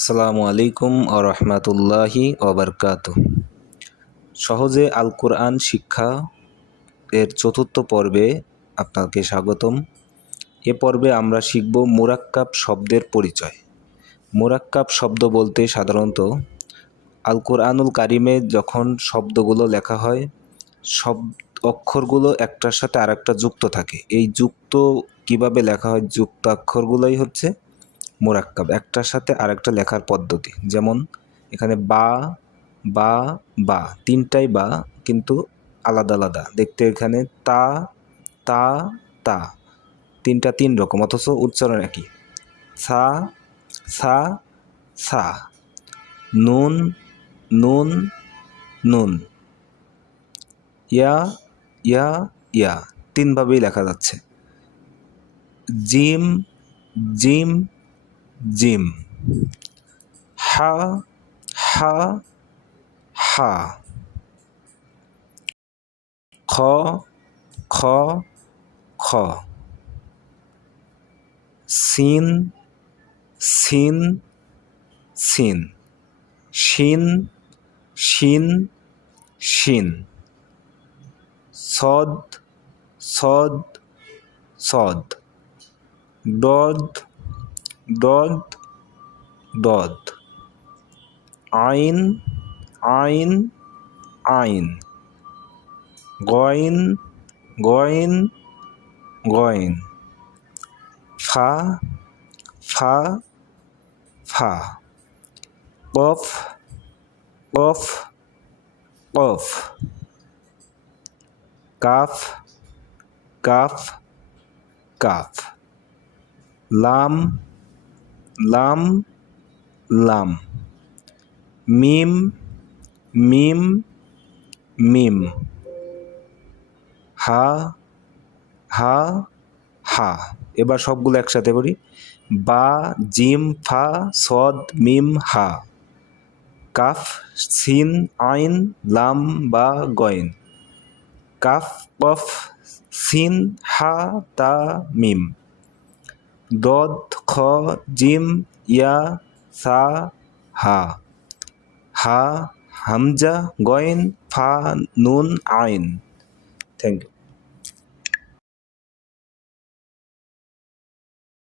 আসসালামু আলাইকুম ও রহমতুল্লাহি ওবরকাত সহজে আল কোরআন শিক্ষা এর চতুর্থ পর্বে আপনাকে স্বাগতম। এ পর্বে আমরা শিখব মুরাক্কাব শব্দের পরিচয়। মুরাক্কাব শব্দ বলতে সাধারণত আল কোরআনুল কারিমে যখন শব্দগুলো লেখা হয় সব অক্ষরগুলো একটার সাথে আরেকটা যুক্ত থাকে। এই যুক্ত কীভাবে লেখা হয় যুক্ত অক্ষরগুলোই হচ্ছে মোরাক্কাব, একটার সাথে আরেকটা লেখার পদ্ধতি। যেমন, এখানে বা বা বা, তিনটাই বা, কিন্তু আলাদা আলাদা। দেখতে এখানে তা তা তা, তিনটা তিন রকম, অথচ উচ্চারণ একই। সা সা সা, নুন নুন নুন। ইয়া ইয়া ইয়া, তিনভাবেই লেখা যাচ্ছে। জিম জিম জিম। হা হা হা। খ খ খ। সিন সিন সিন। শিন শিন শিন। সদ সদ সদ। দদ দদ দদ। আইন আইন আইন। গইন গইন গইন ফা ফা ফা। কফ কফ কফ। কাফ কাফ কাফ। লাম লাম লাম। মিম মিম মিম। হা হা হা। এবার সবগুলো একসাথে করি। বা, জিম, ফা, সদ, মিম, হা। কাফ, সিন, আইন, লাম বা গয়েন। কাফ, কফ, সিন, হা, তা, মিম। দদ খ জিম ইয়া সা হা। হা হামজা গয়েন ফা নুন আইন। Thank you